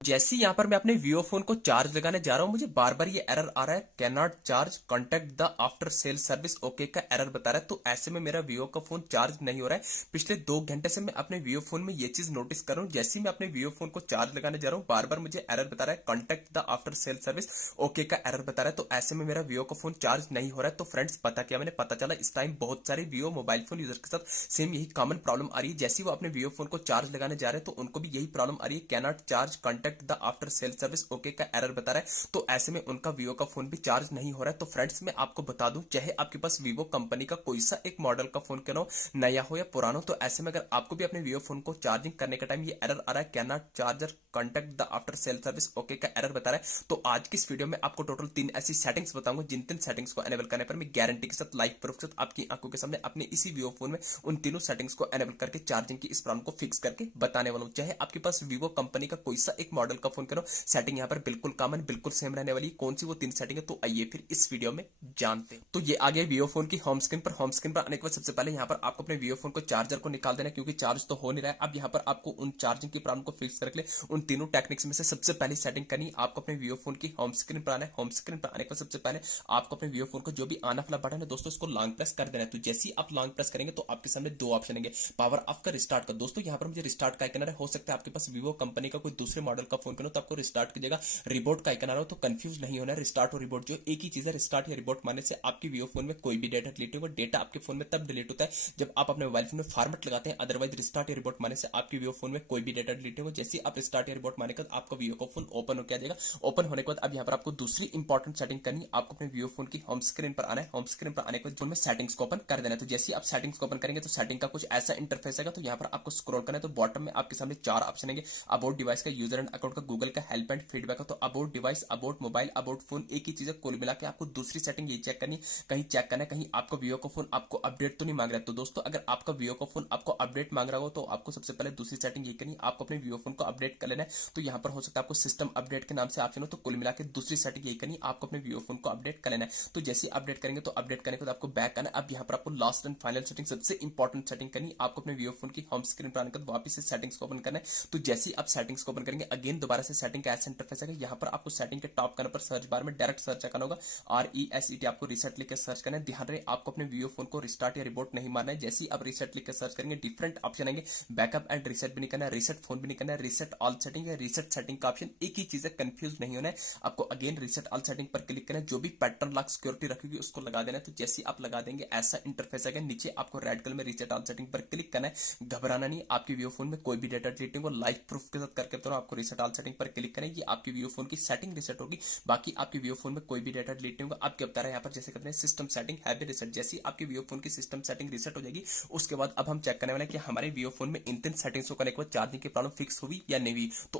जैसे यहाँ पर मैं अपने वीवो फोन को चार्ज लगाने जा रहा हूँ, मुझे बार बार ये एरर आ रहा है, can not charge, contact the after sale service okay का एरर बता रहा है। तो ऐसे में मेरा वीवो का फोन चार्ज नहीं हो रहा है। पिछले 2 घंटे से मैं अपने वीवो फोन में ये चीज नोटिस कर रहा हूँ। जैसे ही मैं अपने वीवो फोन को चार्ज लगाने जा रहा हूँ, बार बार मुझे एरर बता रहा है, contact the after sale service okay का एरर बता रहा है। तो ऐसे में मेरा वीवो का फोन चार्ज नहीं हो रहा है। तो फ्रेंड्स, पता क्या मैंने पता चला, इस टाइम बहुत सारे वीवो मोबाइल फोन यूजर के साथ सेम यही कॉमन प्रॉब्लम आ रही है। जैसे वो अपने वीवो फोन को चार्ज लगाने जा रहे हैं, तो उनको भी यही प्रॉब्लम आ रही है, can not charge, contact the after sale service okay का एरर बता रहा है। तो ऐसे में उनका वीवो का फोन भी चार्ज नहीं हो रहा है। तो फ्रेंड्स, मैं आपको बता दूं, चाहे आपके पास वीवो कंपनी का कोई सा एक मॉडल का फोन क्यों ना हो, नया हो या पुराना हो, तो ऐसे में अगर आपको भी अपने वीवो फोन को चार्जिंग करने का टाइम ये एरर आ रहा है, can not charger contact the after sale service okay का एरर बता रहा है, तो आज की इस वीडियो में आपको टोटल 3 ऐसी सेटिंग्स बताऊंगा, जिन 3 सेटिंग्स को एनेबल करने पर मैं गारंटी के साथ, लाइव प्रूफ के साथ आपकी आंखों के सामने अपने इसी वीवो फोन में उन तीनों सेटिंग्स को एनेबल करके चार्जिंग की इस प्रॉब्लम को फिक्स करके बताने वाला हूं। चाहे आपके पास वीवो कंपनी का कोई सा एक मॉडल का फोन करो, सेटिंग यहाँ पर बिल्कुल कॉमन, बिल्कुल सेम रहने वाली। कौन सी वो 3 सेटिंग है, तो आइए फिर इस वीडियो में जानते हैं। तो ये आ गया वीवो फोन की होम स्क्रीन पर। होम स्क्रीन पर आने के बाद सबसे पहले यहाँ पर आपको अपने वीवो फोन को चार्जर को निकाल देना है, क्योंकि चार्ज तो हो नहीं रहा है। अब यहाँ पर आपको उन चार्जिंग की प्रॉब्लम को फिक्स करके उन तीनों टेक्निक्स में से सबसे पहली सेटिंग करनी है, आपको अपने वीवो फोन की होम स्क्रीन पर आना है। होम स्क्रीन पर आने के बाद सबसे पहले आपको अपने वीवो फोन को जो भी आना वाला बटन है दोस्तों, उसको लॉन्ग प्रेस कर देना है। तो जैसे ही आप लॉन्ग प्रेस करेंगे, तो आपके सामने 2 ऑप्शन आएंगे, पावर ऑफ का, रिस्टार्ट का। दोस्तों यहाँ पर मुझे रिस्टार्ट का आइकन आ रहा है। हो सकता है आपके पास वीवो कंपनी का कोई दूसरे मॉडल का फोन करो, तो आपको रिस्टार्ट की जगह रिबोट का आइकन आ रहा हो, तो कंफ्यूज नहीं होना है। रिस्टार्ट और रिबोट जो एक ही चीज है। रिस्टार्ट या रिबोट मारने से आपके वीवो फोन में कोई भी डेटा डिलीट होगा। डेटा आपके फोन में तब डिलीट होता है जब आप अपने मोबाइल फोन में फॉर्मेट लगाते हैं। अदरवाइज रिस्टार्ट या रिबोट मारने से आपके वीवो फोन में कोई भी डेटा डिलीट होगा। जैसे आप रिस्टार्ट या रिबोट मारने के बाद आपका वीवो का फोन ओपन हो जाएगा। ओपन होने के बाद अब यहाँ पर आपको दूसरी इंपॉर्टेंट सेटिंग करनी है, आपको अपने वीवो फोन की होम स्क्रीन पर आना है। होम स्क्रीन पर आने के बाद फोन में सेटिंग्स को ओपन कर देना है। तो जैसे आप सेटिंग्स को ओपन करेंगे, तो सेटिंग का कुछ ऐसा इंटरफेस आएगा। तो यहाँ पर आपको स्क्रॉल करना है, तो बॉटम में आपके सामने 4 ऑप्शन आएंगे, अबाउट डिवाइस का, यूजर एंड अकाउंट का, गूगल का, हेल्प एंड फीडबैक का। तो about device, about mobile, about phone एक ही चीज है। कुल मिला के आपको दूसरी सेटिंग ये चेक करनी, कहीं चेक करना है कहीं आपका वीवो का फोन आपको अपडेट तो नहीं मांग रहा है। तो दोस्तों, अगर आपका वीवो का फोन आपको अपडेट मांग रहा हो, तो आपको सबसे पहले दूसरी सेटिंग ये करनी, आपको अपने वीवो फोन को अपडेट कर लेना है। तो यहाँ पर हो सकता है आपको सिस्टम अपडेट के नाम से ऑप्शन हो, तो कुल मिला के दूसरी सेटिंग ये करनी, आपको अपने वीवो फोन को अपडेट कर लेना है। तो जैसे अपडेट करेंगे, तो अपडेट करने के बाद आपको बैक आना है। अब यहाँ पर आपको लास्ट एंड फाइनल सेटिंग, सबसे इंपॉर्टेंट सेटिंग करनी, आपको अपने वीवो फोन की होम स्क्रीन पर आने के बाद वापस से सेटिंग्स को ओपन करना है। तो जैसे ही आप सेटिंग्स को ओपन करेंगे, अगेन दोबारा से सेटिंग का ऐसा इंटरफेस आएगा। यहाँ पर आपको सेटिंग के टॉप करने पर सर्च बार में डायरेक्ट सर्च करना होगा, RESET आपको रिसेट लिख के सर्च करना है। ध्यान रहे, आपको अपने वीवो फोन को रिस्टार्ट या रिबोट नहीं मारना है। जैसे ही आप रिसेट लिख के सर्च करेंगे, डिफरेंट ऑप्शन आएंगे, बैकअप एंड रिसेट भी नहीं करना है, रिसेट फोन भी नहीं करना है, रिसेट ऑल सेटिंग है, रिसेट सेटिंग का ऑप्शन एक ही चीज है, कंफ्यूज नहीं होना है। आपको अगेन रिसेट ऑल सेटिंग पर क्लिक करना है, जो भी पैटर्न लॉक सिक्योरिटी रखेगी उसको लगा देना है। तो जैसे आप लगा देंगे, ऐसा इंटरफेस आएगा। नीचे आपको रेड कलर में रिसेट ऑल सेटिंग पर क्लिक करना है। घबराना नहीं, आपके वीवो फोन में कोई भी डेटा डिलीट नहीं होगा। लाइव प्रूफ के साथ करके बताऊं, आपको रिसेट ऑल सेटिंग पर क्लिक करें, ये आपके वीवो फोन की सेटिंग रिसेट होगी। बाकी आपके वीवो फोन में कोई भी डेटा डिलीट नहीं होगा। आपके बता रहे हैं यहाँ पर जैसे कहते हैं सिस्टम सेटिंग हैवी रिसेट, जैसे आपके वीवो फोन की सिस्टम सेटिंग रिसेट हो जाएगी, उसके बाद अब हम चेक करने वाले हैं कि हमारे वीवो फोन में इन 3 सेटिंग्स को करने के बाद चार्जिंग की प्रॉब्लम फिक्स हुई या नहीं हुई। तो